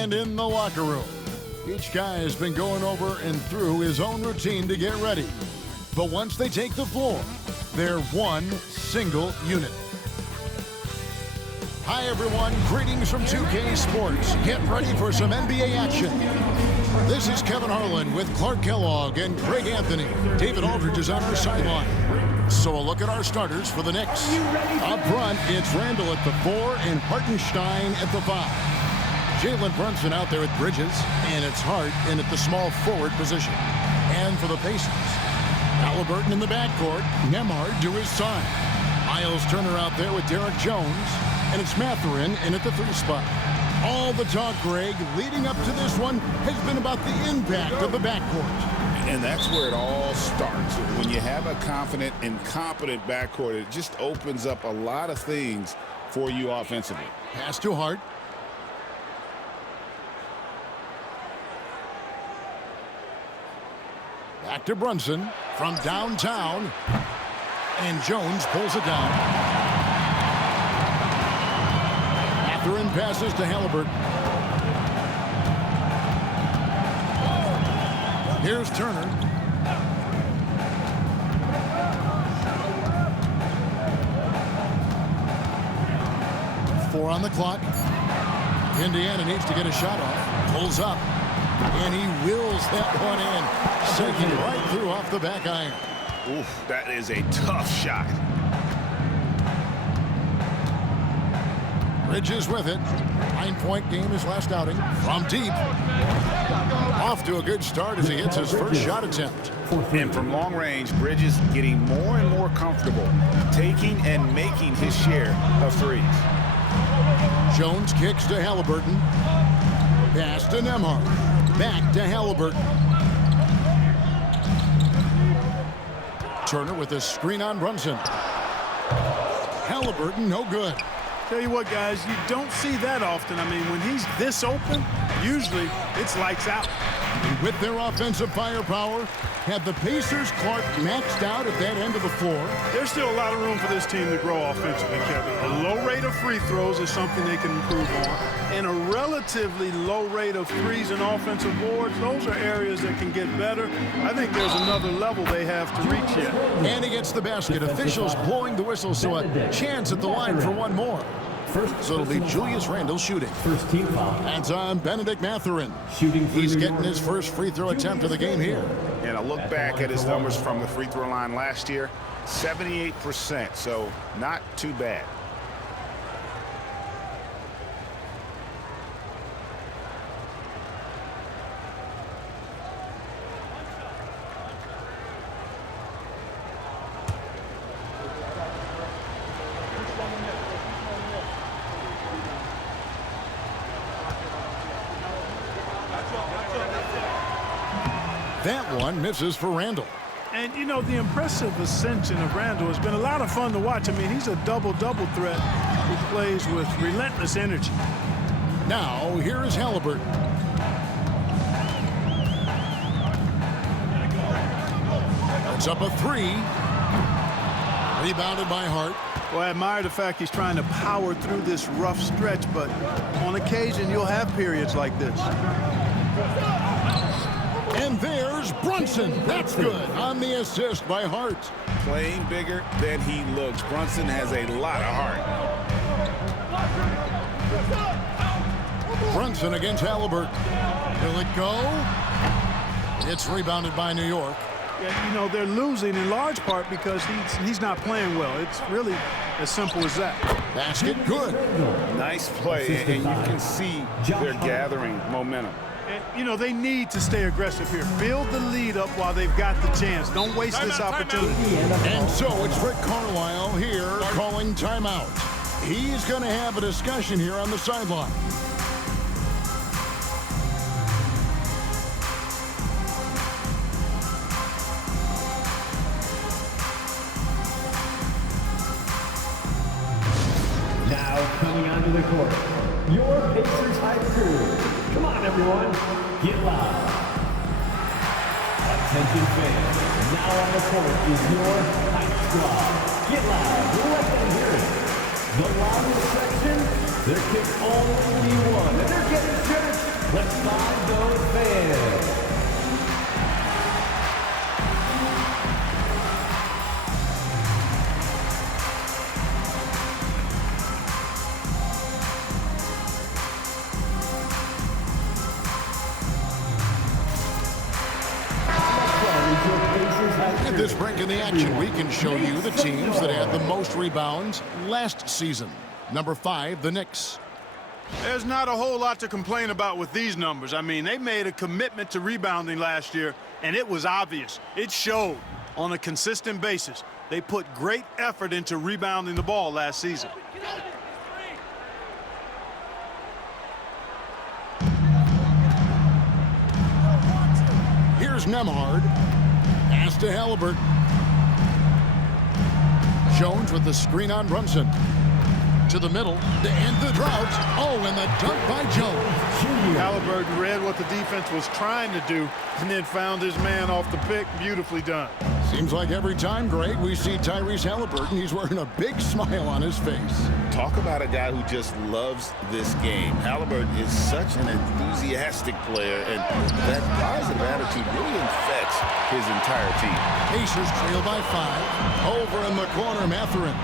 And in the locker room, each guy has been going over and through his own routine to get ready. But once they take the floor, they're one single unit. Hi, everyone. Greetings from 2K Sports. Get ready for some NBA action. This is Kevin Harlan with Clark Kellogg and Craig Anthony. David Aldridge is on our sideline. So a look at our starters for the Knicks. Up front, it's Randall at the 4 and Hartenstein at the 5. Jalen Brunson out there at Bridges, and it's Hart in at the small forward position. And for the Pacers, Halliburton in the backcourt, Nembhard to his side. Miles Turner out there with Derek Jones, and it's Mathurin in at the 3 spot. All the talk, Greg, leading up to this one has been about the impact of the backcourt. And that's where it all starts. When you have a confident and competent backcourt, it just opens up a lot of things for you offensively. Pass to Hart. Back to Brunson from downtown. And Jones pulls it down. Mathurin passes to Halliburton. Here's Turner. Four on the clock. Indiana needs to get a shot off. Pulls up. And he wills that one in. Sinking right through off the back iron. Oof, that is a tough shot. Bridges with it. 9-point game his last outing. From deep. Off to a good start as he hits his first shot attempt. And from long range, Bridges getting more and more comfortable taking and making his share of threes. Jones kicks to Halliburton. Pass to Nembhard. Back to Halliburton. Turner with a screen on Brunson. Halliburton, no good. Tell you what, guys, you don't see that often. I mean, when he's this open, usually it's lights out. And with their offensive firepower, have the Pacers, Clark, maxed out at that end of the floor? There's still a lot of room for this team to grow offensively, Kevin. A low rate of free throws is something they can improve on. And a relatively low rate of threes and offensive boards, those are areas that can get better. I think there's another level they have to reach yet. And he gets the basket. Officials blowing the whistle, so a chance at the line for one more. So it'll be Julius Randle shooting. First team foul. Hands on Benedict Mathurin. Shooting. He's getting his first free throw attempt of the game here. And a look back at his numbers from the free throw line last year, 78%, so not too bad. That one misses for Randle. And, you know, the impressive ascension of Randle has been a lot of fun to watch. I mean, he's a double-double threat who plays with relentless energy. Now, here is Halliburton. Puts up a 3. Rebounded by Hart. Well, I admire the fact he's trying to power through this rough stretch, but on occasion you'll have periods like this. And there's Brunson. That's good on the assist by Hart. Playing bigger than he looks. Brunson has a lot of heart. Brunson against Halliburton. Will it go? It's rebounded by New York. Yeah, you know, they're losing in large part because he's not playing well. It's really as simple as that. Basket good. Nice play, and you can see they're gathering momentum. And, you know, they need to stay aggressive here. Build the lead up while they've got the chance. Don't waste this opportunity. And so it's Rick Carlisle here calling timeout. He's going to have a discussion here on the sideline. Now coming onto the court, your Pacers high crew. Come on, everyone, get loud. Attention fans, now on the court is your hype squad. Get loud, let them hear it. The loudest section, there can only be one, and they're getting finished Let's find those fans. At this break in the action, we can show you the teams that had the most rebounds last season. Number 5, the Knicks. There's not a whole lot to complain about with these numbers. I mean, they made a commitment to rebounding last year, and it was obvious. It showed on a consistent basis. They put great effort into rebounding the ball last season. Here's Nembhard. Pass to Halliburton. Jones with the screen on Brunson. To the middle to end the drought. Oh, and the dunk by Jones. Halliburton read what the defense was trying to do and then found his man off the pick. Beautifully done. Seems like every time, Greg, we see Tyrese Halliburton, he's wearing a big smile on his face. Talk about a guy who just loves this game. Halliburton is such an enthusiastic player, and that positive attitude really infects his entire team. Pacers trail by 5. Over in the corner, Mathurin.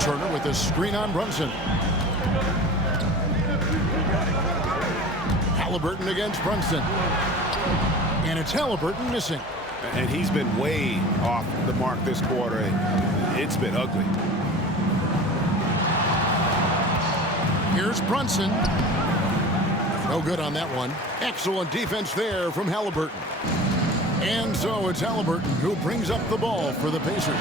Turner with a screen on Brunson. Halliburton against Brunson. And it's Halliburton missing. And he's been way off the mark this quarter. It's been ugly. Here's Brunson. No good on that one. Excellent defense there from Halliburton. And so it's Halliburton who brings up the ball for the Pacers.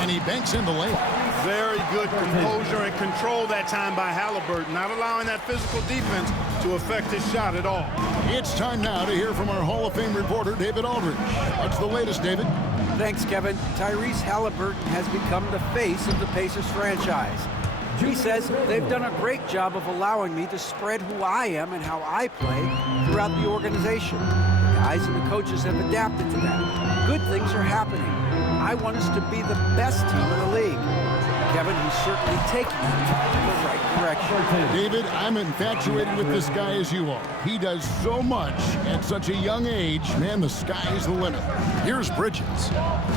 And he banks in the layup. Very good composure and control that time by Halliburton, not allowing that physical defense to affect his shot at all. It's time now to hear from our Hall of Fame reporter, David Aldridge. What's the latest, David? Thanks, Kevin. Tyrese Halliburton has become the face of the Pacers franchise. He says they've done a great job of allowing me to spread who I am and how I play throughout the organization. The guys and the coaches have adapted to that. Good things are happening. I want us to be the best team in the league. Kevin, he's certainly taking it in the right direction. David, I'm infatuated with this guy as you are. He does so much at such a young age. Man, the sky's the limit. Here's Bridges.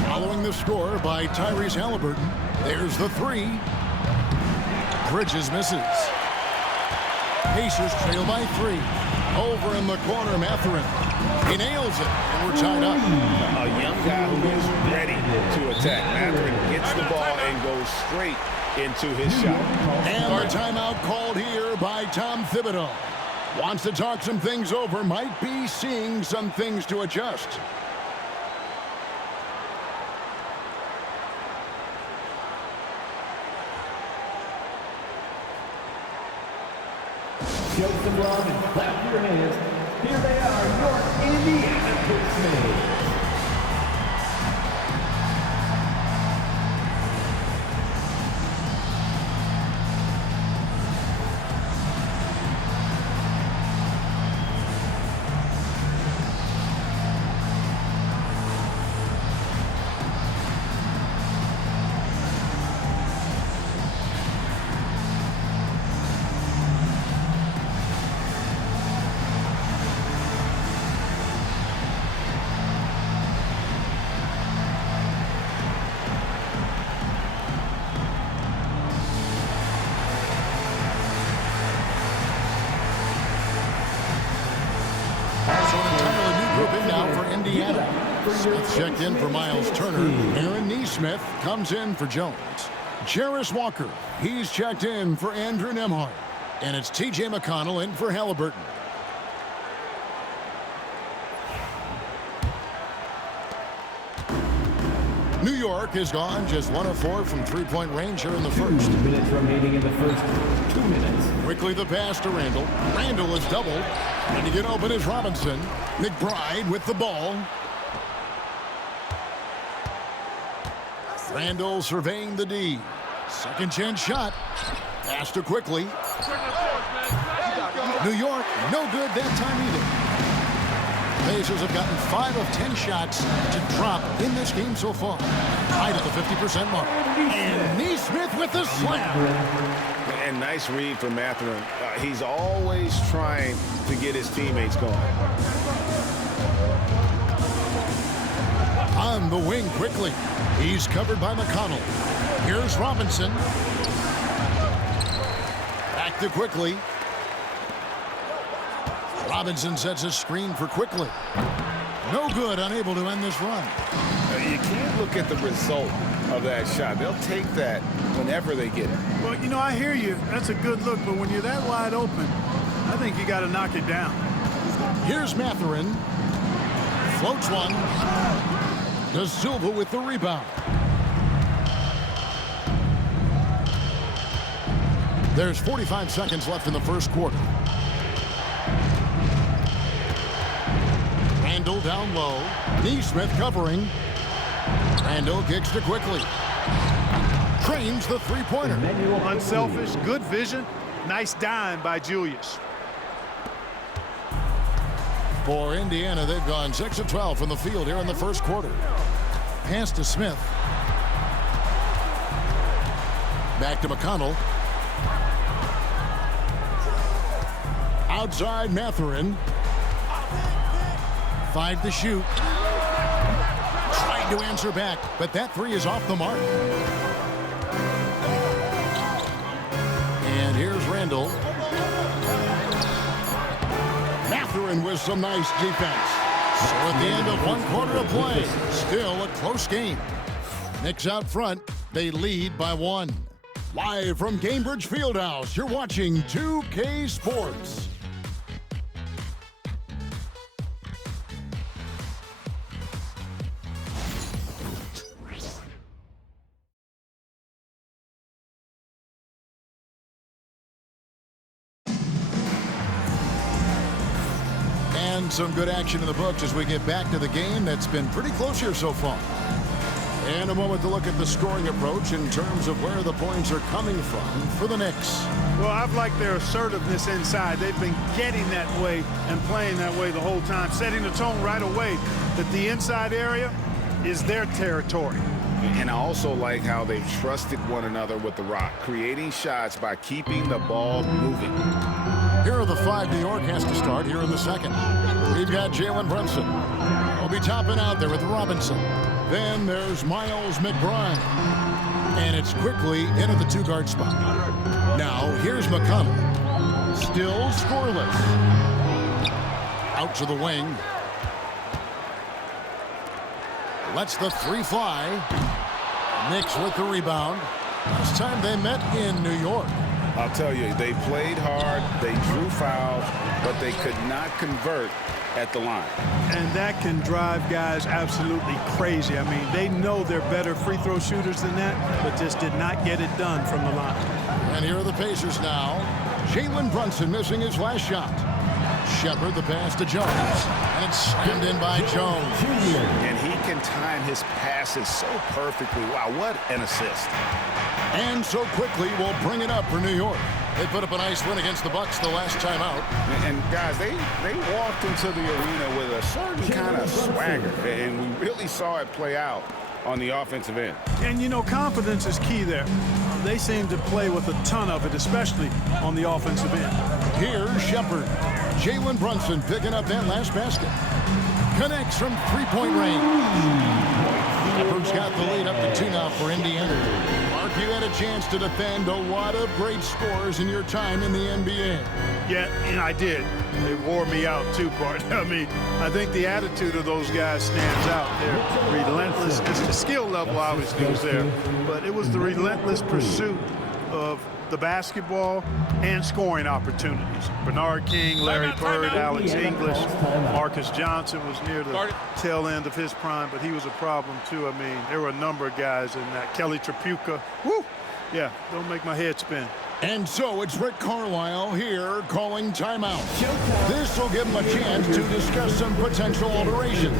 Following the score by Tyrese Halliburton. There's the 3. Bridges misses. Pacers trail by 3. Over in the corner, Mathurin. He nails it, and we're tied up. A young guy who is ready to attack. Mathurin gets the ball and goes straight into his shot. And the timeout called here by Tom Thibodeau. Wants to talk some things over, might be seeing some things to adjust. Show some love and clap your hands. Here they are, your Indiana Pacers. Smith checked in for Miles Turner. Aaron Nesmith comes in for Jones. Jarris Walker, he's checked in for Andrew Nembhard. And it's T.J. McConnell in for Halliburton. New York is gone just 1 of 4 from three-point range here in the first. 2 minutes remaining in the first 2 minutes. Quickly the pass to Randall. Randall is doubled. And to get open is Robinson. McBride with the ball. Randall surveying the D. Second chance shot. Pass to Quickly. New York, no good that time either. Pacers have gotten 5 of 10 shots to drop in this game so far. Right at the 50% mark. And Nesmith with the slam. And nice read from Mathurin. He's always trying to get his teammates going. On the wing quickly. He's covered by McConnell. Here's Robinson. Back to Quickly. Robinson sets a screen for Quickly. No good, unable to end this run. You can't look at the result of that shot. They'll take that whenever they get it. Well, you know, I hear you. That's a good look, but when you're that wide open, I think you got to knock it down. Here's Mathurin. Floats one. Da Silva with the rebound. There's 45 seconds left in the first quarter. Randall down low. Neesmith covering. Randall kicks to Quickly. Trains the three-pointer. Unselfish, good vision. Nice dime by Julius. For Indiana, they've gone 6 of 12 from the field here in the first quarter. Pass to Smith. Back to McConnell. Outside Mathurin. 5 to shoot. Trying to answer back, but that three is off the mark. And here's Randall. Mathurin with some nice defense. So at the end of one quarter of play, still a close game. Knicks out front, they lead by 1. Live from Gainbridge Fieldhouse, you're watching 2K Sports. And some good action in the books as we get back to the game that's been pretty close here so far. And a moment to look at the scoring approach in terms of where the points are coming from for the Knicks. Well, I've liked their assertiveness inside. They've been getting that way and playing that way the whole time, setting the tone right away that the inside area is their territory. And I also like how they've trusted one another with the rock, creating shots by keeping the ball moving. Here are the 5 New York has to start here in the second. We've got Jalen Brunson. He'll be topping out there with Robinson. Then there's Miles McBride. And it's Quickly into the 2-guard spot. Now here's McConnell. Still scoreless. Out to the wing. Lets the 3 fly. Knicks with the rebound. Last time they met in New York. I'll tell you, they played hard, they drew fouls, but they could not convert at the line. And that can drive guys absolutely crazy. I mean, they know they're better free throw shooters than that, but just did not get it done from the line. And here are the Pacers now. Jalen Brunson missing his last shot. Shepard the pass to Jones. And it's slammed in by Jones. And he can time his passes so perfectly. Wow, what an assist. And so Quickly will bring it up for New York. They put up a nice win against the Bucks the last time out. And guys, they walked into the arena with a certain kind of swagger. And we really saw it play out on the offensive end. And, you know, confidence is key there. They seem to play with a ton of it, especially on the offensive end. Here's Shepard. Jalen Brunson picking up that last basket. Connects from three-point range. Shepard's got the lead up to 2 now for Indiana. Mark, you had a chance to defend a lot of great scores in your time in the NBA. Yeah, and I did. They wore me out too, Bart. I mean, I think the attitude of those guys stands out. They're relentless. The skill level obviously was there, but it was the relentless pursuit of the basketball and scoring opportunities. Bernard King, Larry Bird, Alex English, Marcus Johnson was near the tail end of his prime, but he was a problem too. I mean, there were a number of guys in that. Kelly Tripucka. Woo! Yeah, don't make my head spin. And so it's Rick Carlisle here calling timeout. This will give him a chance to discuss some potential alterations.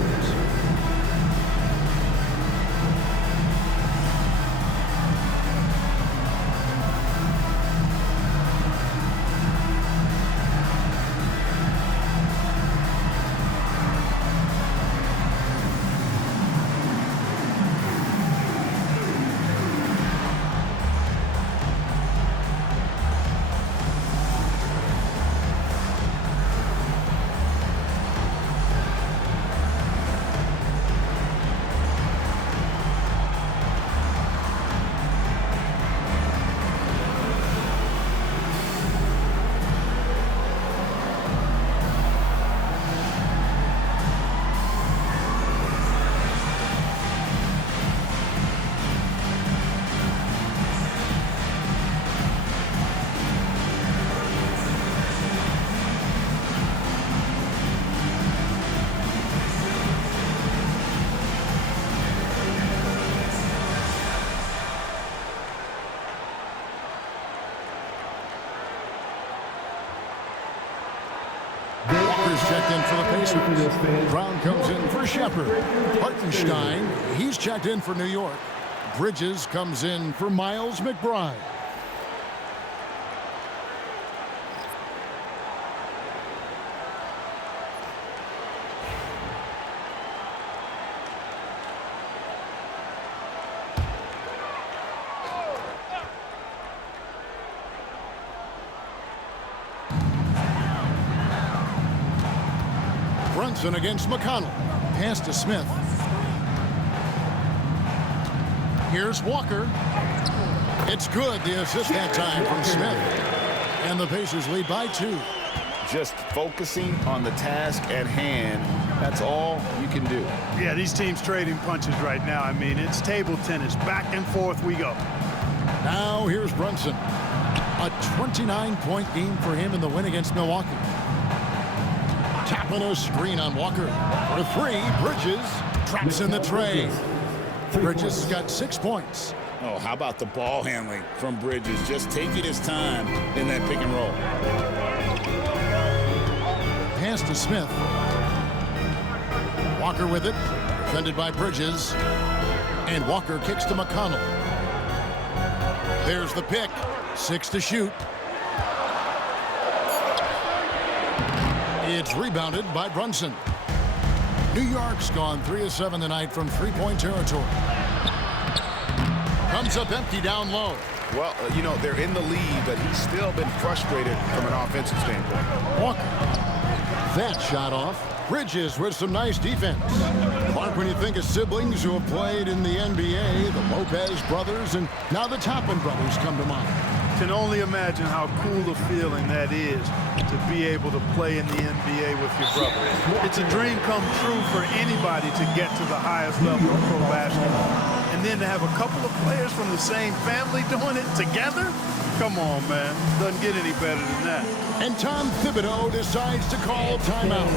checked in for the Pacers. Brown comes in for Shepard. Hartenstein, he's checked in for New York. Bridges comes in for Miles McBride. Brunson against McConnell. Pass to Smith. Here's Walker. It's good. The assist that time from Smith. And the Pacers lead by 2. Just focusing on the task at hand. That's all you can do. Yeah, these teams trading punches right now. I mean, it's table tennis. Back and forth we go. Now here's Brunson. A 29-point game for him in the win against Milwaukee. Tapping a screen on Walker. For 3, Bridges traps in the tray. Bridges got 6 points. Oh, how about the ball handling from Bridges? Just taking his time in that pick and roll. Pass to Smith. Walker with it. Defended by Bridges. And Walker kicks to McConnell. There's the pick. 6 to shoot. It's rebounded by Brunson. New York's gone 3 of 7 tonight from three-point territory. Comes up empty down low. Well, you know, they're in the lead, but he's still been frustrated from an offensive standpoint. Walker. That shot off. Bridges with some nice defense. Clark, when you think of siblings who have played in the NBA, the Lopez brothers, and now the Toppin brothers come to mind. Can only imagine how cool a feeling that is to be able to play in the NBA with your brother. It's a dream come true for anybody to get to the highest level of pro basketball. And then to have a couple of players from the same family doing it together? Come on, man. Doesn't get any better than that. And Tom Thibodeau decides to call timeout.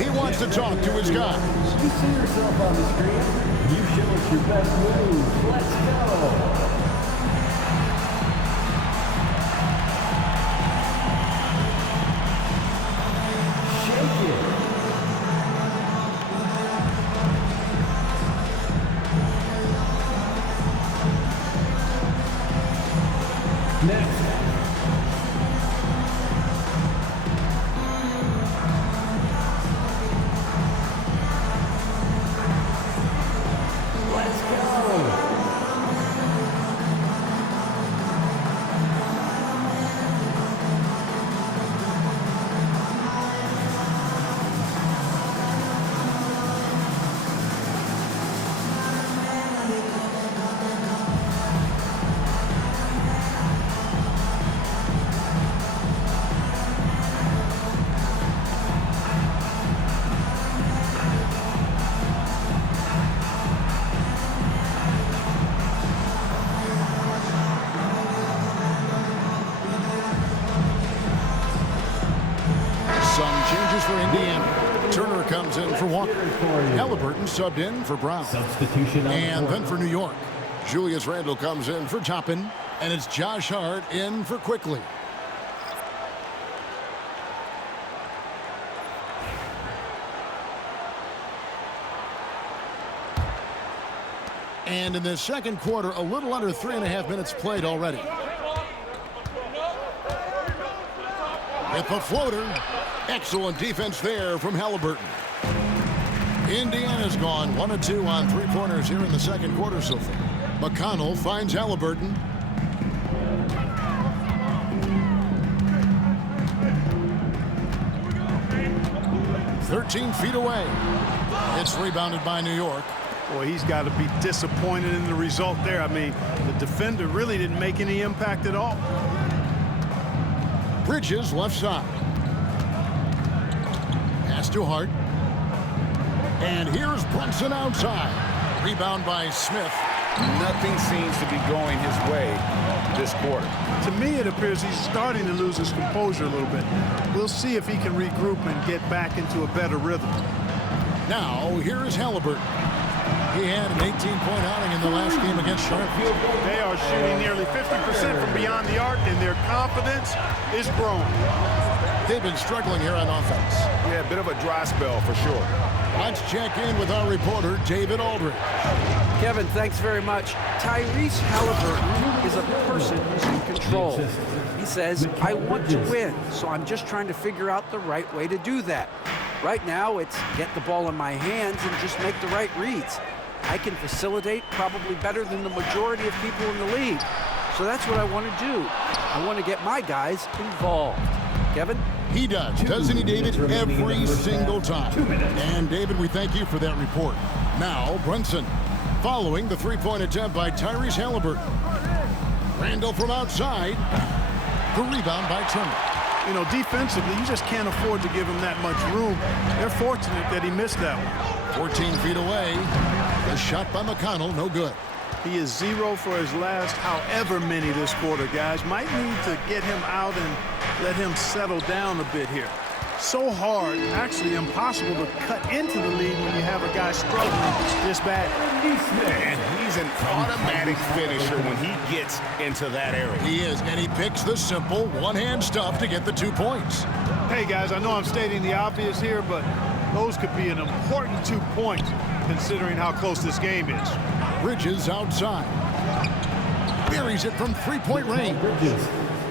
He wants to talk to his guys. You see yourself on the screen. You show us your best move. Let's go. For Indiana. Turner comes in for Walker. Halliburton subbed in for Brown. Substitution and then for New York, Julius Randle comes in for Toppin, and it's Josh Hart in for Quickly. And in the second quarter, a little under 3.5 minutes played already. With the floater. Excellent defense there from Halliburton. Indiana's gone 1 of 2 on three-pointers here in the second quarter so far. McConnell finds Halliburton. "13 feet away. It's rebounded by New York. Boy, he's got to be disappointed in the result there. I mean, the defender really didn't make any impact at all. Bridges left side. Pass to Hart. And here's Brunson outside. Rebound by Smith. Nothing seems to be going his way this quarter. To me, it appears he's starting to lose his composure a little bit. We'll see if he can regroup and get back into a better rhythm. Now, here is Halliburton. He had an 18-point outing in the last game against Charlotte. They are shooting nearly 50% from beyond beyond the arc, and their confidence is growing. They've been struggling here on offense. Yeah, a bit of a dry spell for sure. Let's check in with our reporter, David Aldridge. Kevin, thanks very much. Tyrese Halliburton is a person who's in control. He says, I want to win, so I'm just trying to figure out the right way to do that. Right now, it's get the ball in my hands and just make the right reads. I can facilitate probably better than the majority of people in the league. So that's what I want to do. I want to get my guys involved. Kevin? He does, doesn't he, David? Every single time. And, David, we thank you for that report. Now, Brunson, following the three-point attempt by Tyrese Halliburton. Randall from outside. The rebound by Turner. You know, defensively, you just can't afford to give him that much room. They're fortunate that he missed that one. 14 feet away. The shot by McConnell, no good. He is 0 for his last however many this quarter, guys. Might need to get him out and let him settle down a bit here. So hard, actually impossible to cut into the lead when you have a guy struggling this bad. And he's an automatic finisher when he gets into that area. He is, and he picks the simple one-hand stuff to get the 2 points. Hey, guys, I know I'm stating the obvious here, but those could be an important 2 points considering how close this game is. Bridges outside. Buries it from three-point range.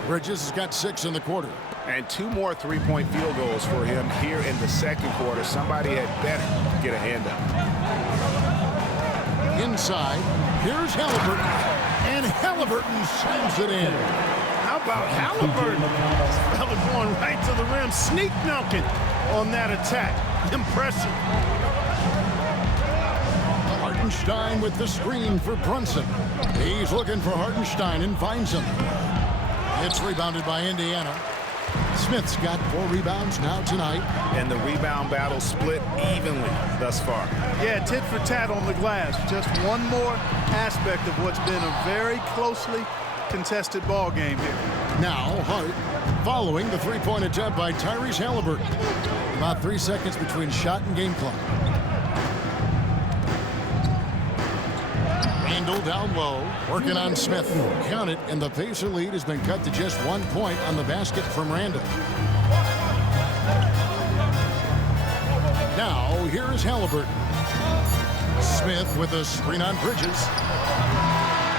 Bridges has got 6 in the quarter. And 2 more three-point field goals for him here in the second quarter. Somebody had better get a hand up. Inside, here's Halliburton. And Halliburton slams it in. How about Halliburton? Fella going right to the rim, sneak dunking on that attack. Impressive. Hartenstein with the screen for Brunson. He's looking for Hartenstein and finds him. It's rebounded by Indiana. Smith's got 4 rebounds now tonight. And the rebound battle split evenly thus far. Yeah, tit for tat on the glass. Just one more aspect of what's been a very closely contested ball game here. Now Hart following the three-point attempt by Tyrese Halliburton. About 3 seconds between shot and game clock. Randall down low, working on Smith. Count it, and the Pacer lead has been cut to just 1 point on the basket from Randall. Now, here is Halliburton. Smith with a screen on Bridges.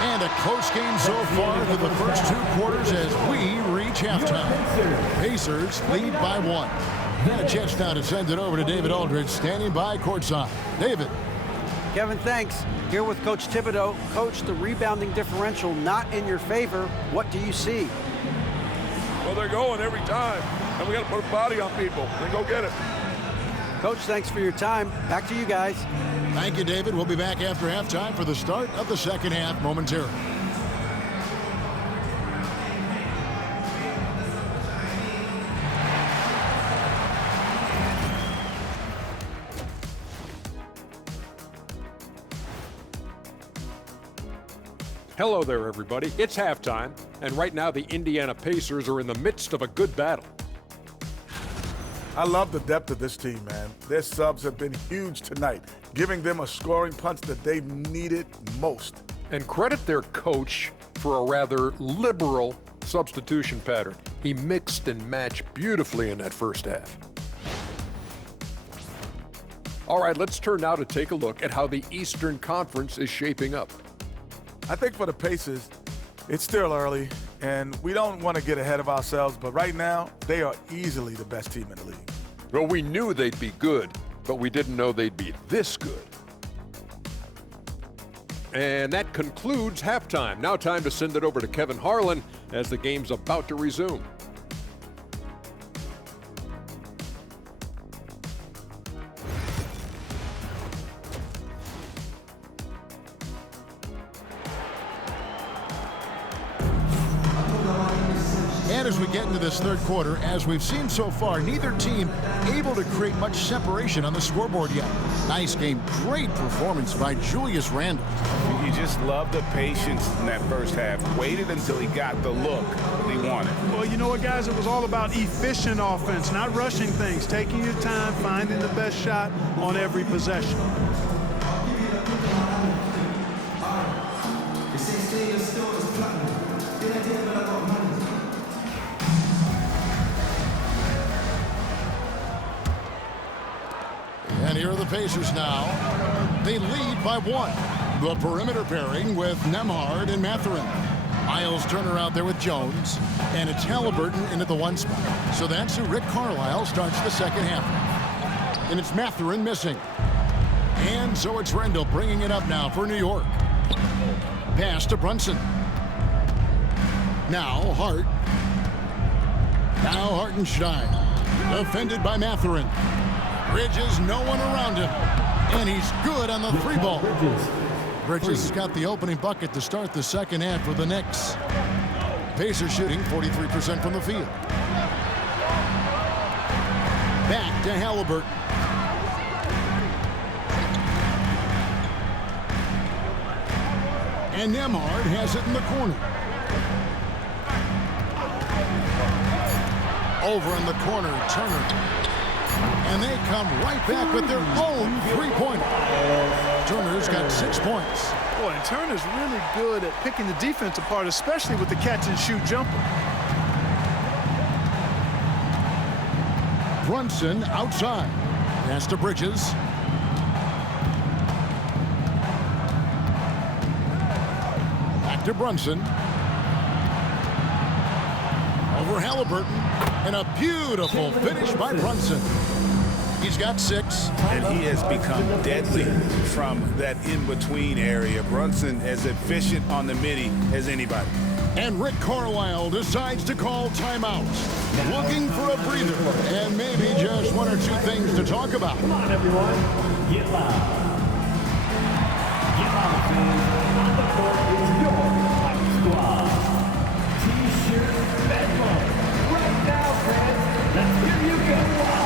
And a close game so far through the first 2 quarters as we reach halftime. Pacers lead by 1. And a chance now to send it over to David Aldridge, standing by courtside. David. Kevin, thanks. Here with Coach Thibodeau. Coach, the rebounding differential not in your favor. What do you see? Well, they're going every time, and we got to put a body on people and go get it. Coach, thanks for your time. Back to you guys. Thank you, David. We'll be back after halftime for the start of the second half momentarily. Hello there, everybody. It's halftime, and right now the Indiana Pacers are in the midst of a good battle. I love the depth of this team, man. Their subs have been huge tonight, giving them a scoring punch that they needed most. And credit their coach for a rather liberal substitution pattern. He mixed and matched beautifully in that first half. All right, let's turn now to take a look at how the Eastern Conference is shaping up. I think for the Pacers, it's still early, and we don't want to get ahead of ourselves, but right now, they are easily the best team in the league. Well, we knew they'd be good, but we didn't know they'd be this good. And that concludes halftime. Now time to send it over to Kevin Harlan as the game's about to resume. And as we get into this third quarter, as we've seen so far, neither team able to create much separation on the scoreboard yet. Nice game, great performance by Julius Randle. You just love the patience in that first half. Waited until he got the look he wanted. Well, you know what, guys? It was all about efficient offense, not rushing things, taking your time, finding the best shot on every possession. They say stay still as platinum. Pacers now. They lead by 1. The perimeter pairing with Nembhard and Mathurin. Miles Turner out there with Jones. And it's Halliburton into the 1 spot. So that's who Rick Carlisle starts the second half. And it's Mathurin missing. And so it's Rendell bringing it up now for New York. Pass to Brunson. Now Hart. Now Hartenstein. Defended by Mathurin. Bridges, no one around him. And he's good on the 3 ball. Bridges has got the opening bucket to start the second half for the Knicks. Pacers shooting 43% from the field. Back to Halliburton. And Nembhard has it in the corner. Over in the corner, Turner. And they come right back with their own 3-pointer. Turner's got 6 points. Boy, and Turner's really good at picking the defense apart, especially with the catch-and-shoot jumper. Brunson outside. Pass to Bridges. Back to Brunson. Over Halliburton. And a beautiful finish by Brunson. He's got 6. And he has become deadly from that in-between area. Brunson as efficient on the midi as anybody. And Rick Carlisle decides to call timeout. Looking for a breather and maybe just 1 or 2 things to talk about. Come on, everyone. Get loud. Get loud, fans. On the court is your Hype Squad. T-shirt bedlam. Right now, fans. Let's hear you go wild.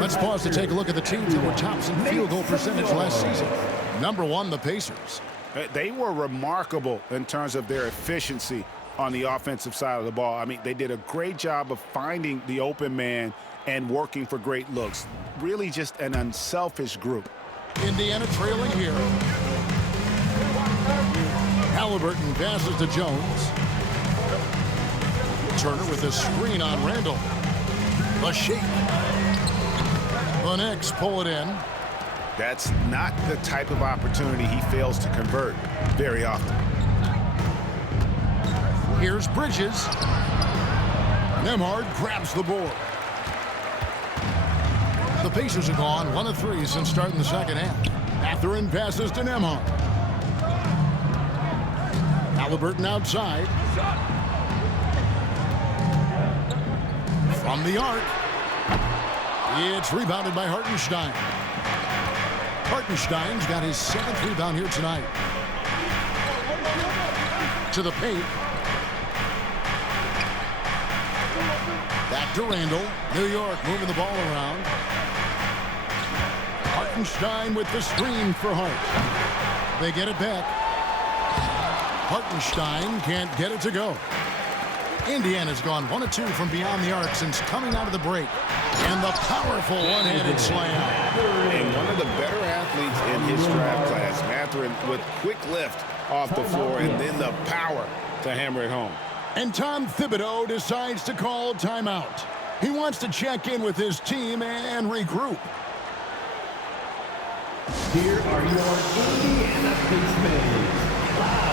Let's pause to take a look at the teams that were tops in field goal percentage last season. Number 1, the Pacers. They were remarkable in terms of their efficiency on the offensive side of the ball. I mean, they did a great job of finding the open man and working for great looks. Really just an unselfish group. Indiana trailing here. Halliburton passes to Jones. Turner with a screen on Randall. A shake. The Knicks pull it in. That's not the type of opportunity he fails to convert very often. Here's Bridges. Nembhard grabs the board. The Pacers have gone 1 of 3 since starting the second half. Mathurin passes to Nembhard. Halliburton outside. From the arc. It's rebounded by Hartenstein. Hartenstein's got his 7th rebound here tonight. To the paint. Back to Randall. New York moving the ball around. Hartenstein with the screen for Hart. They get it back. Hartenstein can't get it to go. Indiana's gone 1 of 2 from beyond the arc since coming out of the break. And the powerful one-handed slam. And one of the better athletes in his draft class, Mathurin, with quick lift off the floor and then the power to hammer it home. And Tom Thibodeau decides to call timeout. He wants to check in with his team and regroup. Here are your Indiana Pacers. Wow.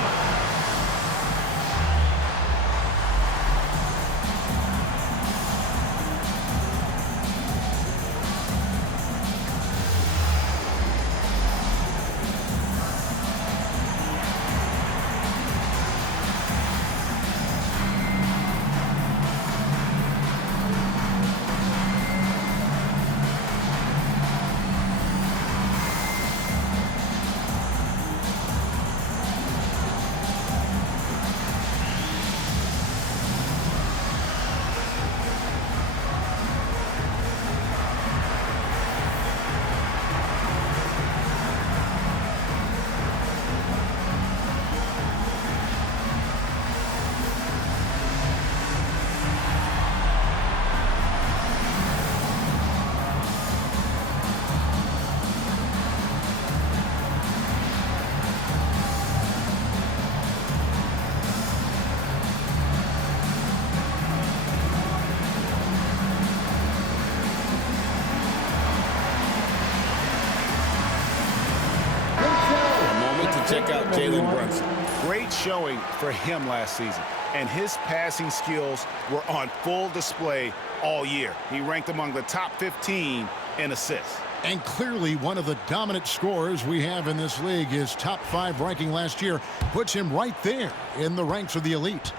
check out Jalen Brunson. Great showing for him last season, and his passing skills were on full display all year. He ranked among the top 15 in assists. And clearly one of the dominant scorers we have in this league. His top 5 ranking last year puts him right there in the ranks of the elite.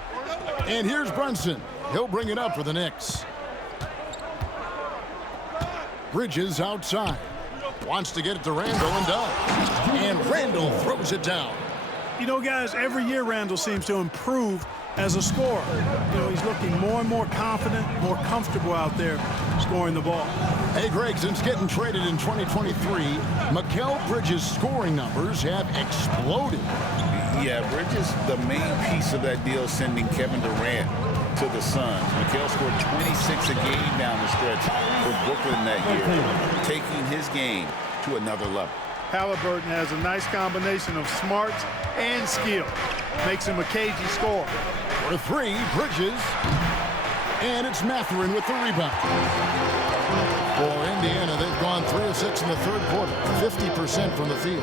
And here's Brunson. He'll bring it up for the Knicks. Bridges outside. Wants to get it to Randall and does. And Randall throws it down. You know, guys, every year Randall seems to improve as a scorer. You know, he's looking more and more confident, more comfortable out there scoring the ball. Hey, Greg, since getting traded in 2023, Mikal Bridges' scoring numbers have exploded. Yeah, Bridges, the main piece of that deal, sending Kevin Durant to the Suns. Mikal scored 26 a game down the stretch for Brooklyn that year, taking his game to another level. Halliburton has a nice combination of smarts and skill. Makes him a cagey scorer. For 3, Bridges. And it's Mathurin with the rebound. For Indiana, they've gone 3 of 6 in the third quarter, 50% from the field.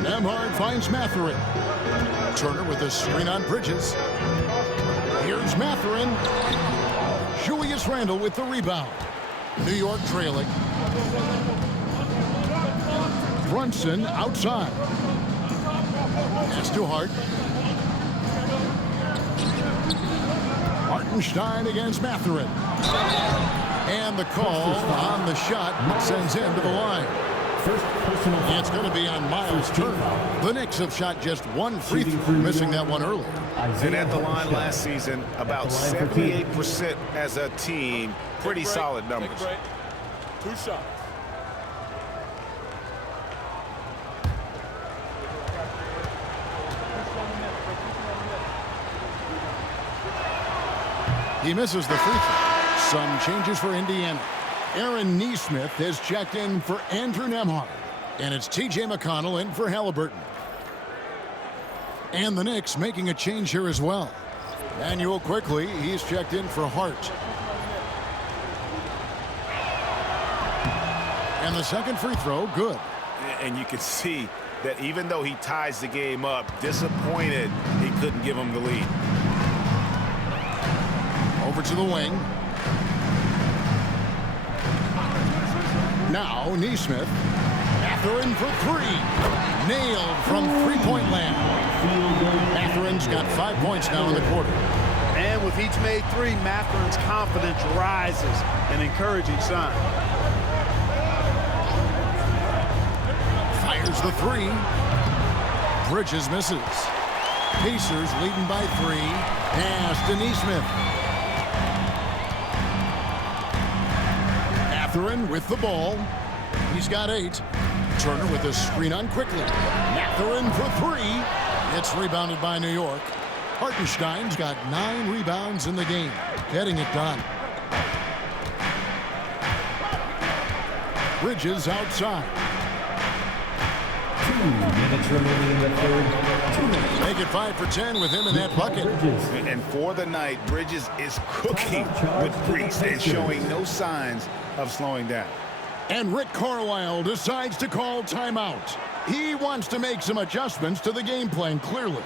Nembhard finds Mathurin. Turner with a screen on Bridges. Here's Mathurin. Julius Randle with the rebound. New York trailing. Brunson outside. Pass to Hart. Hartenstein against Mathurin. And the call on the shot sends him to the line. It's going to be on Miles Turner. The Knicks have shot just 1 free throw, missing that one earlier. And at the line last season, about 78% as a team. Pretty solid numbers. 2 shots. He misses the free throw. Some changes for Indiana. Aaron Nesmith has checked in for Andrew Nembhard. And it's T.J. McConnell in for Halliburton. And the Knicks making a change here as well. Manuel quickly, he's checked in for Hart. And the second free throw, good. And you can see that even though he ties the game up, disappointed he couldn't give him the lead. Over to the wing. Now Nesmith. Mathurin for 3. Nailed from three-point land. Mathurin's got 5 points now in the quarter. And with each made 3, Mathurin's confidence rises, an encouraging sign. Fires the 3. Bridges misses. Pacers leading by 3. Pass to Nesmith. Mathurin with the ball. He's got 8. Turner with a screen on quickly. Mathurin for 3. It's rebounded by New York. Hartenstein's got 9 rebounds in the game, getting it done. Bridges outside. 2 minutes remaining in the third. Make it 5 for 10 with him in that bucket. And for the night, Bridges is cooking with grease and showing no signs of slowing down. And Rick Carlisle decides to call timeout. He wants to make some adjustments to the game plan, clearly.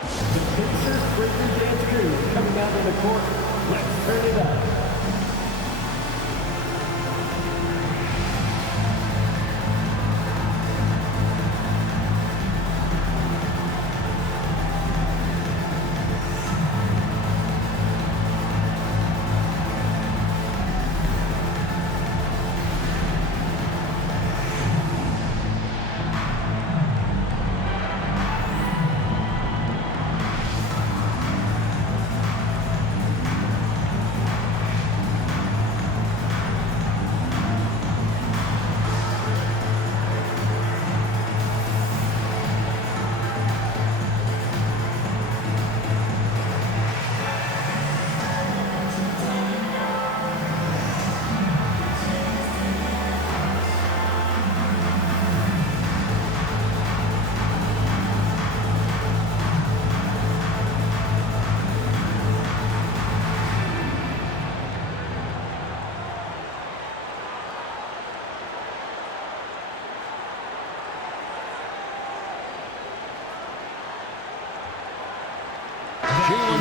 The Pacers breaking dance crew coming out of the court. Let's turn it up.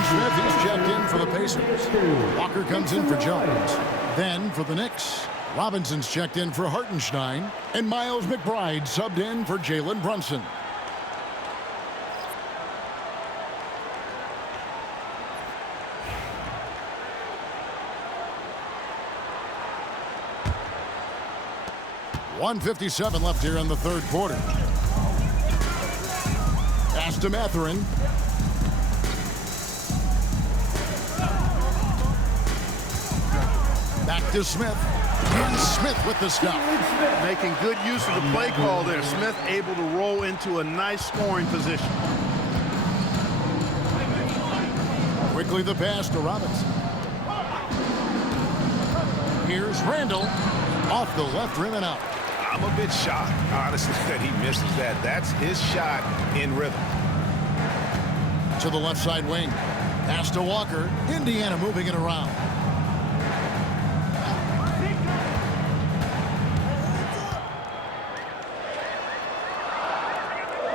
Aaron Smith, he's checked in for the Pacers. Walker comes in for Jones. Then for the Knicks, Robinson's checked in for Hartenstein. And Miles McBride subbed in for Jalen Brunson. .157 left here in the third quarter. Pass to Mathurin. Back to Smith. And Smith with the stop. Making good use of the play call there. Smith able to roll into a nice scoring position. Quickly the pass to Robinson. Here's Randall. Off the left rim and out. I'm a bit shocked, honestly, that he misses that. That's his shot in rhythm. To the left side wing. Pass to Walker. Indiana moving it around.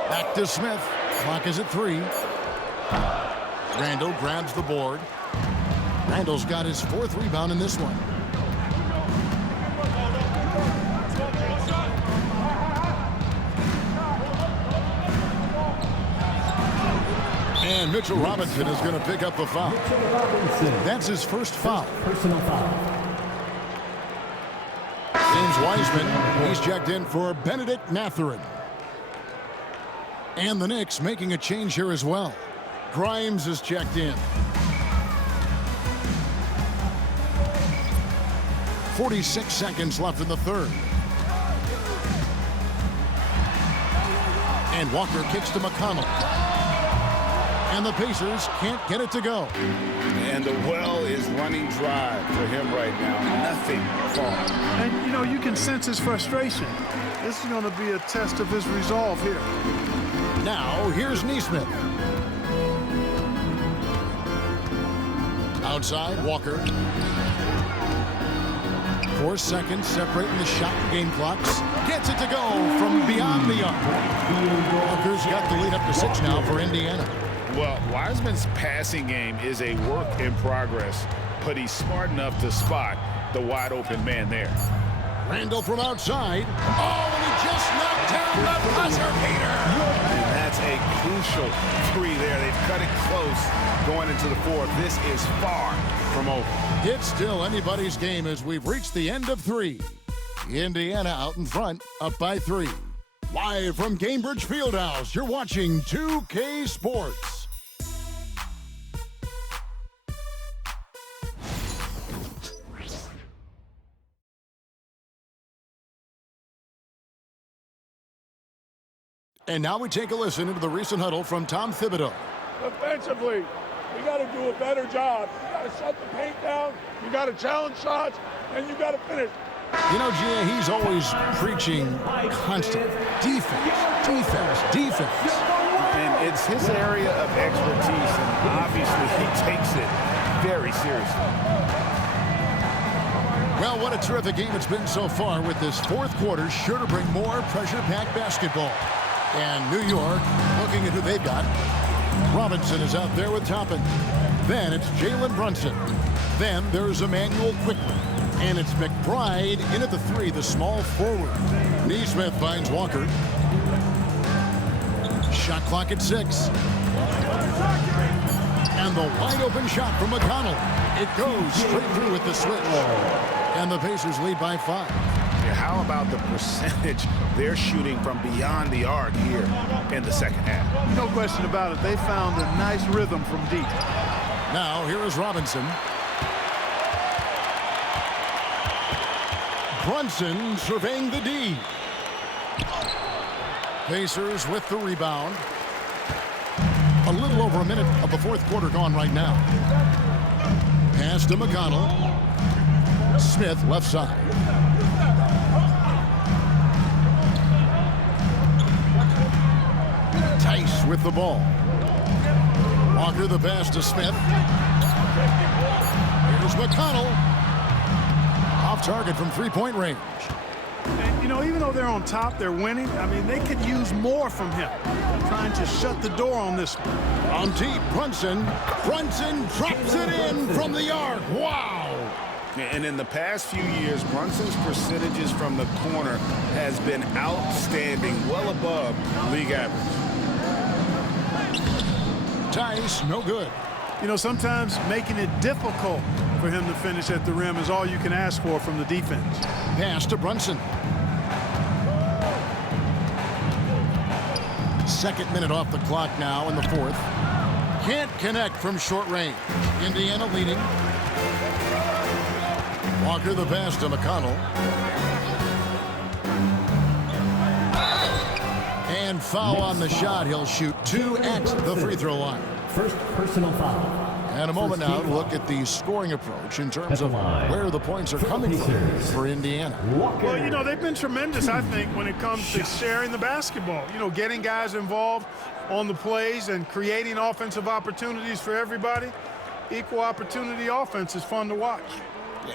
Back to Smith. Clock is at 3. Randall grabs the board. Randall's got his 4th rebound in this one. And Mitchell Robinson is going to pick up the foul. That's his first foul. Personal foul. James Wiseman, he's checked in for Benedict Mathurin. And the Knicks making a change here as well. Grimes is checked in. 46 seconds left in the third. And Walker kicks to McConnell. And the Pacers can't get it to go. And the well is running dry for him right now. Nothing falling. And, you know, you can sense his frustration. This is going to be a test of his resolve here. Now, here's Nesmith. Outside, Walker. 4 seconds separating the shot and game clocks. Gets it to go from beyond the arc. Walker's got the lead up to 6 now for Indiana. Well, Wiseman's passing game is a work in progress, but he's smart enough to spot the wide open man there. Randall from outside. Oh, and he just knocked down the buzzer beater. And that's a crucial 3 there. They've cut it close going into the 4th. This is far from over. It's still anybody's game as we've reached the end of 3. Indiana out in front, up by 3. Live from Cambridge Fieldhouse, you're watching 2K Sports. And now we take a listen into the recent huddle from Tom Thibodeau. Defensively, we got to do a better job. You got to shut the paint down, you got to challenge shots, and you got to finish. You know, Gia, he's always preaching constant defense, defense, defense. And it's his area of expertise, and obviously he takes it very seriously. Well, what a terrific game it's been so far, with this 4th quarter sure to bring more pressure-packed basketball. And New York looking at who they've got. Robinson is out there with Toppin. Then it's Jalen Brunson. Then there's Emmanuel Quickly. And it's McBride in at the 3, the small forward. Nesmith finds Walker. Shot clock at 6. And the wide open shot from McConnell. It goes straight through with the switch. And the Pacers lead by 5. Yeah, how about the percentage they're shooting from beyond the arc here in the second half? No question about it. They found a nice rhythm from deep. Now here is Robinson. Brunson surveying the D. Pacers with the rebound. A little over a minute of the 4th quarter gone right now. Pass to McConnell. Smith left side. Tice with the ball. Walker the pass to Smith. Here's McConnell. Off target from 3-point range. And, you know, even though they're on top, they're winning. I mean, they could use more from him. Trying to shut the door on this one. On deep, Brunson. Brunson drops it in from the arc. Wow. And in the past few years, Brunson's percentages from the corner has been outstanding, well above league average. Tice, no good. You know, sometimes making it difficult for him to finish at the rim is all you can ask for from the defense. Pass to Brunson. Second minute off the clock now in the fourth. Can't connect from short range. Indiana leading. Walker the pass to McConnell. And foul on the shot. He'll shoot 2 at the free throw line. First personal foul. And a moment now to look at the scoring approach in terms of where the points are coming from for Indiana. Well, you know, they've been tremendous, I think, when it comes to sharing the basketball. You know, getting guys involved on the plays and creating offensive opportunities for everybody. Equal opportunity offense is fun to watch.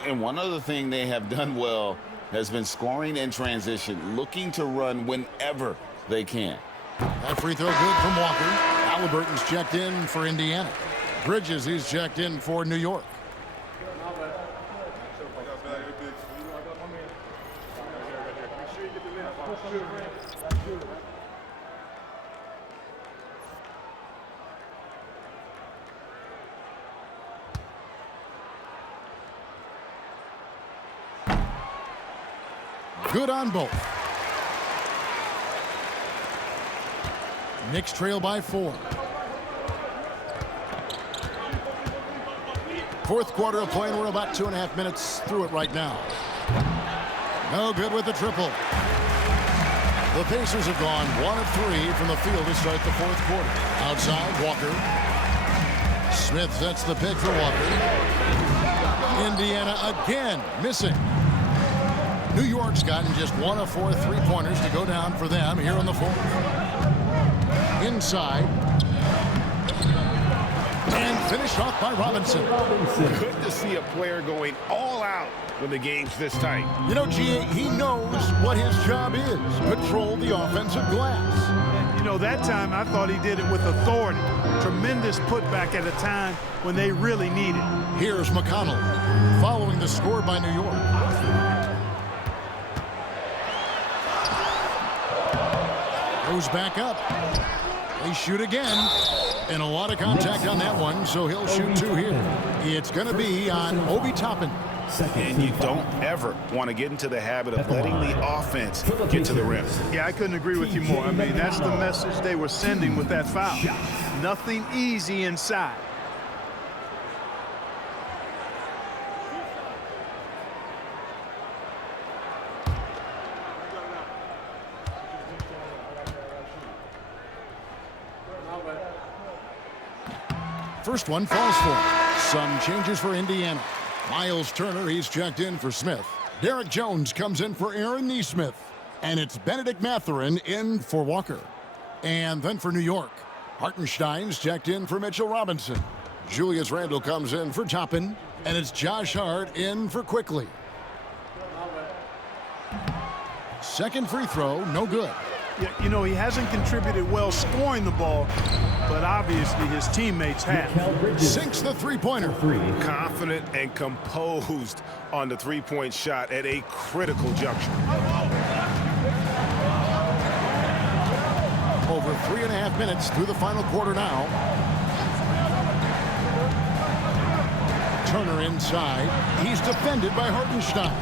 And one other thing they have done well has been scoring in transition, looking to run whenever they can. That free throw good from Walker. Halliburton's checked in for Indiana. Bridges, he's checked in for New York. Good on both. Knicks trail by 4. Fourth quarter of play, and we're about 2.5 minutes through it right now. No good with the triple. The Pacers have gone 1 of 3 from the field to start the fourth quarter. Outside, Walker. Smith sets the pick for Walker. Indiana again missing. New York's gotten just 1 of 4 3-pointers to go down for them here in the fourth. Inside. And finished off by Robinson. Good to see a player going all out when the game's this tight. You know, G.A., he knows what his job is. Control the offensive glass. You know, that time I thought he did it with authority. Tremendous putback at a time when they really need it. Here's McConnell following the score by New York. Goes back up. They shoot again. And a lot of contact on that one, so he'll shoot 2 here. It's going to be on Obi Toppin. And you don't ever want to get into the habit of letting the offense get to the rim. Yeah, I couldn't agree with you more. I mean, that's the message they were sending with that foul. Nothing easy inside. First one falls for him. Some changes for Indiana. Miles Turner, he's checked in for Smith. Derek Jones comes in for Aaron Nesmith. And it's Benedict Mathurin in for Walker. And then for New York, Hartenstein's checked in for Mitchell Robinson. Julius Randle comes in for Toppin. And it's Josh Hart in for Quickly. Second free throw, no good. Yeah, you know, he hasn't contributed well scoring the ball, but obviously his teammates have. Sinks the three-pointer. Confident and composed on the three-point shot at a critical juncture. Over 3.5 minutes through the final quarter now. Turner inside. He's defended by Hartenstein.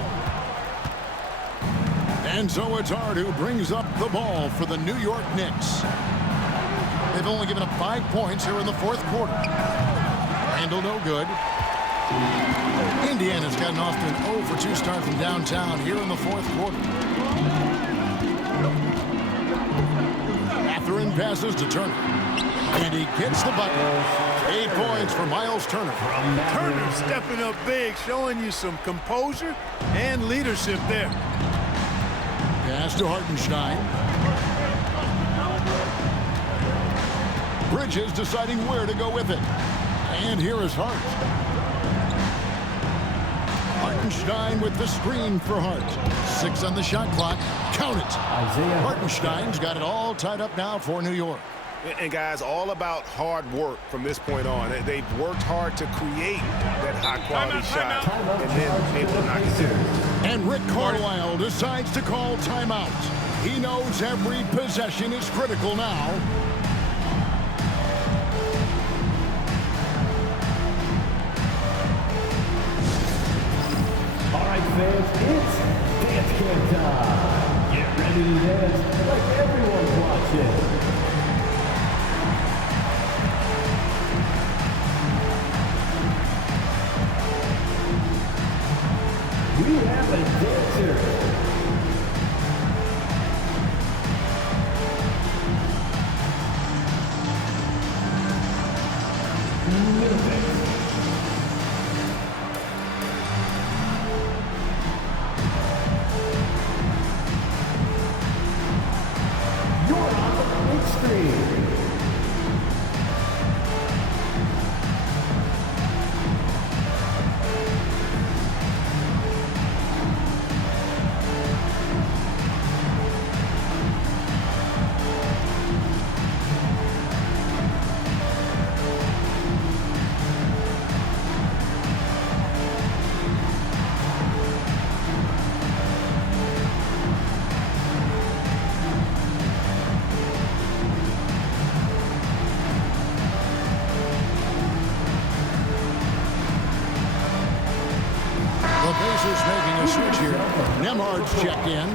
And so it's Hart who brings up the ball for the New York Knicks. They've only given up 5 points here in the fourth quarter. Handle no good. Indiana's gotten off to an 0 for 2 start from downtown here in the fourth quarter. Mathurin passes to Turner. And he gets the bucket. 8 points for Miles Turner. Turner stepping up big, showing you some composure and leadership there. Pass to Hartenstein. Bridges deciding where to go with it. And here is Hart. Hartenstein with the screen for Hart. 6 on the shot clock. Count it. Hartenstein's got it all tied up now for New York. And guys, all about hard work from this point on. They've worked hard to create that high-quality shot and then able to knock it down. And Rick Carlisle decides to call timeout. He knows every possession is critical now. All right, fans, it's dance camp time. Get ready to dance like everyone's watching. We have a dancer. You're on the big screen. The Pacers making a switch here. Nembhard's checked in.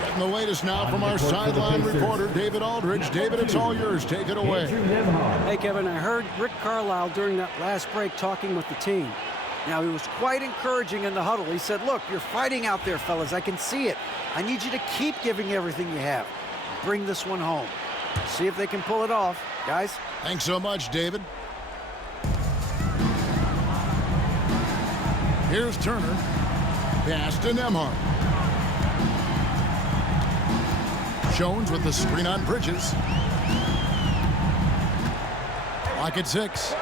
Getting the latest now from our sideline reporter, David Aldridge. David, it's all yours. Take it away. Hey, Kevin, I heard Rick Carlisle during that last break talking with the team. Now, he was quite encouraging in the huddle. He said, look, you're fighting out there, fellas. I can see it. I need you to keep giving everything you have. Bring this one home. See if they can pull it off, guys. Thanks so much, David. Here's Turner. Pass to Nembhard. Jones with the screen on Bridges. Clock at 6.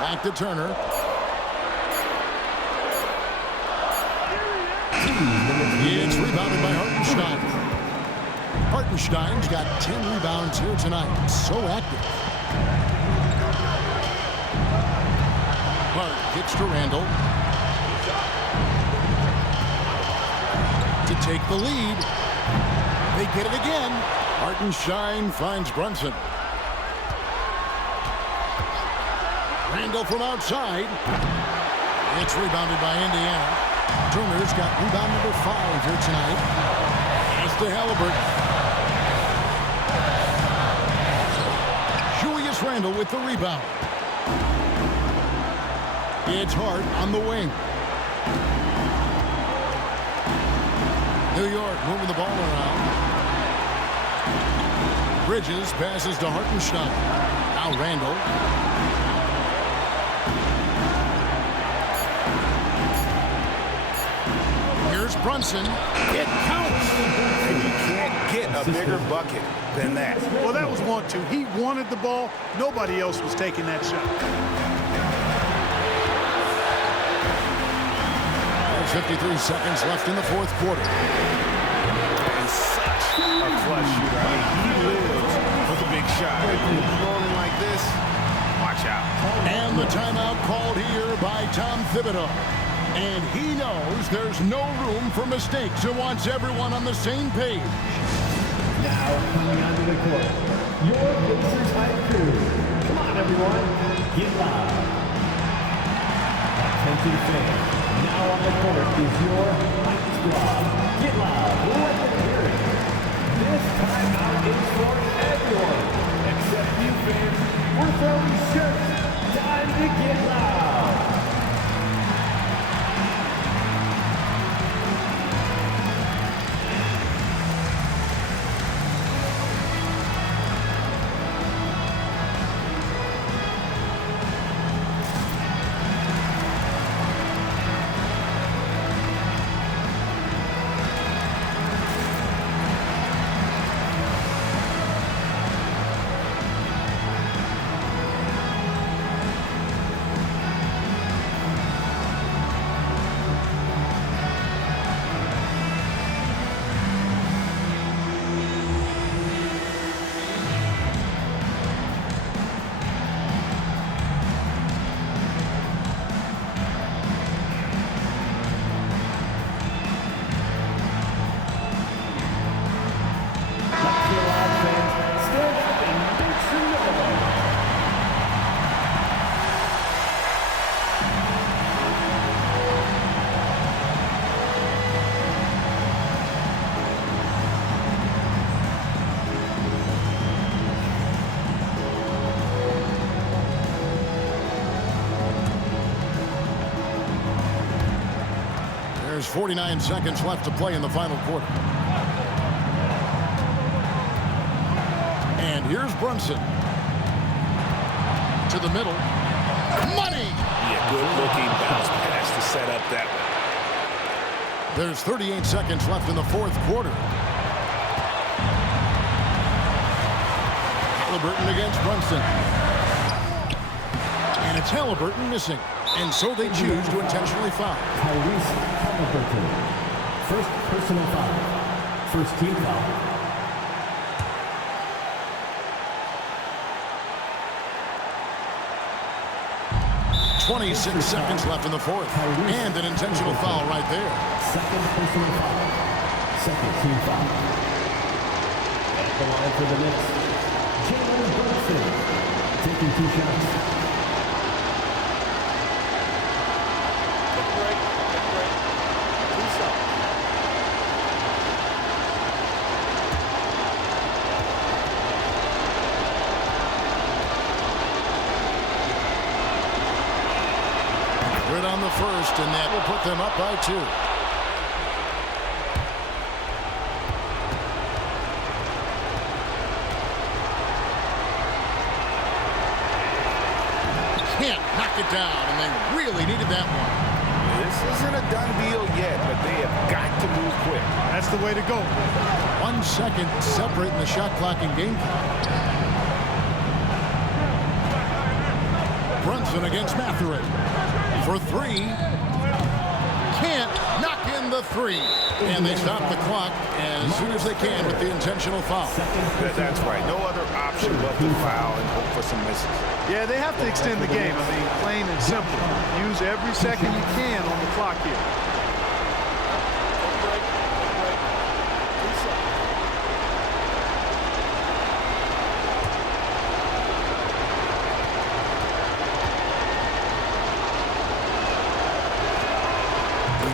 Back to Turner. It's rebounded by Hartenstein. Hartenstein's got 10 rebounds here tonight. So active. Hart kicks to Randall. To take the lead. They get it again. Hartenstein finds Brunson. Randall from outside. It's rebounded by Indiana. Turner's got rebound number 5 here tonight. Pass to Halliburton. Julius Randle with the rebound. It's Hart on the wing. New York moving the ball around. Bridges passes to Hartenstein. Now Randall. Here's Brunson. It counts. And you can't get a bigger bucket than that. Well, that was 1-2. He wanted the ball. Nobody else was taking that shot. There's 53 seconds left in the fourth quarter. And such a clutch shooter. I mean, he lives for the big shot. Rolling like this, watch out. And the timeout called here by Tom Thibodeau. And he knows there's no room for mistakes and wants everyone on the same page. Now coming onto the court, your Pacers hype crew. Come on, everyone, get loud. Attention fans, now on the court is your hype squad. Get loud, let them hear it. This timeout is for everyone, except you fans. We're throwing shirts. Time to get loud. There's 49 seconds left to play in the final quarter. And here's Brunson. To the middle. Money! Yeah, good-looking bounce pass to set up that one. There's 38 seconds left in the fourth quarter. Halliburton against Brunson. And it's Halliburton missing. And so they choose to intentionally foul. Tyrese Halliburton. First personal foul. First team foul. 26 seconds left in the fourth. And an intentional foul right there. Second personal foul. Second team foul. At the line for the Knicks, Jalen Brunson. Taking 2 shots. Good on the first, and that will put them up by 2. Can't knock it down, and they really needed that one. This isn't a done deal yet, but they have got to move quick. That's the way to go. 1 second separating the shot clock and game clock. Brunson against Mathurin. For 3. Can't knock in the 3. And they stop the clock as soon as they can with the intentional foul. That's right. No other option but to foul and hope for some misses. Yeah, they have to extend the game. I mean, plain and simple. Use every second you can on the clock here.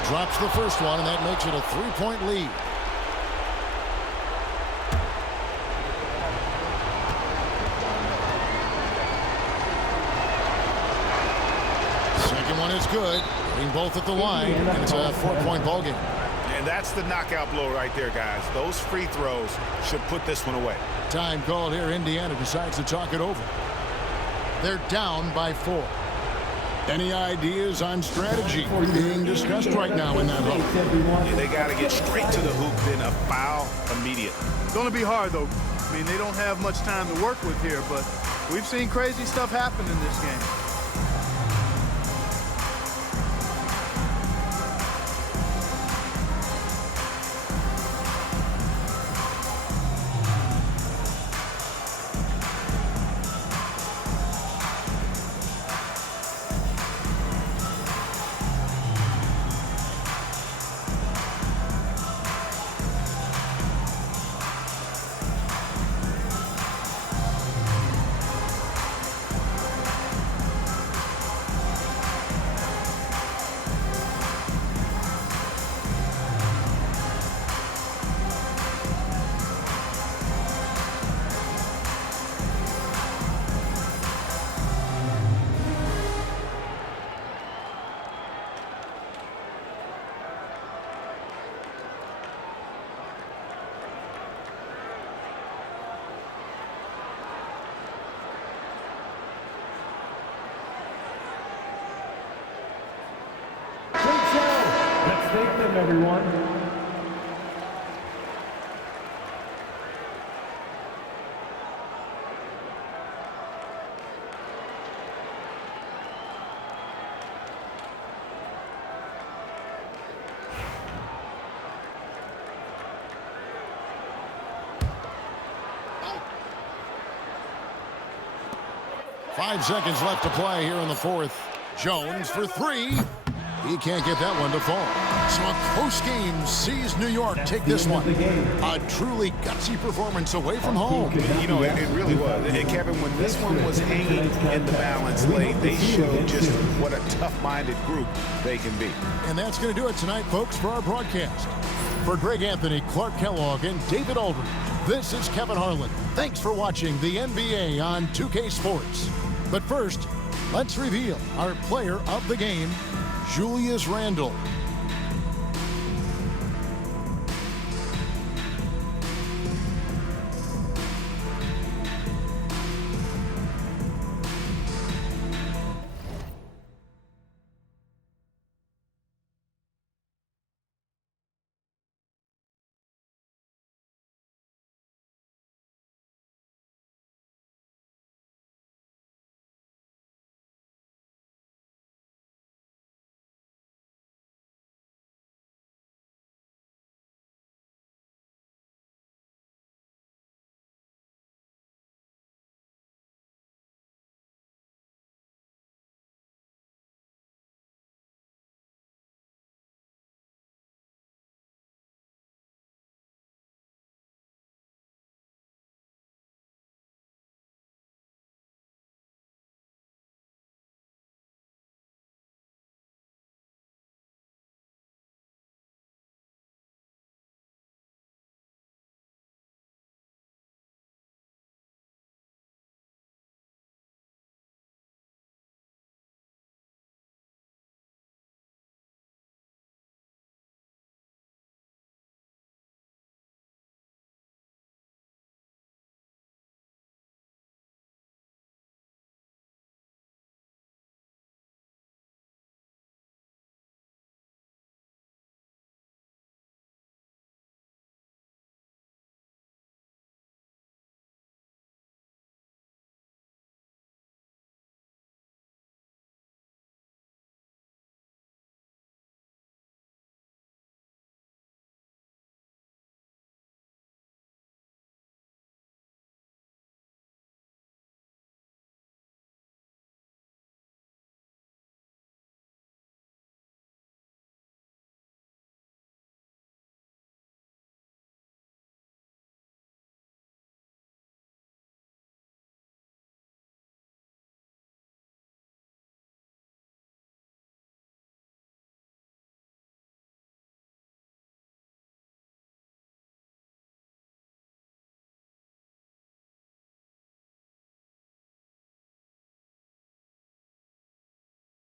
Drops the first one, and that makes it a 3-point lead. Second one is good. Hitting both at the line, and it's a 4-point ball game. And that's the knockout blow right there, guys. Those free throws should put this one away. Time called here. Indiana decides to talk it over. They're down by 4. Any ideas on strategy being discussed right now in that hook? Yeah, they got to get straight to the hoop, then a foul immediately. It's going to be hard, though. I mean, they don't have much time to work with here, but we've seen crazy stuff happen in this game. Let's thank them, everyone. Five seconds left to play here in the fourth. Jones for 3. He can't get that one to fall. So a close game sees New York take this one. A truly gutsy performance away from home. You know, it really was. And Kevin, when this one was hanging in the balance late, they showed just what a tough-minded group they can be. And that's going to do it tonight, folks, for our broadcast. For Greg Anthony, Clark Kellogg, and David Aldridge, this is Kevin Harlan. Thanks for watching the NBA on 2K Sports. But first, let's reveal our player of the game, Julius Randle.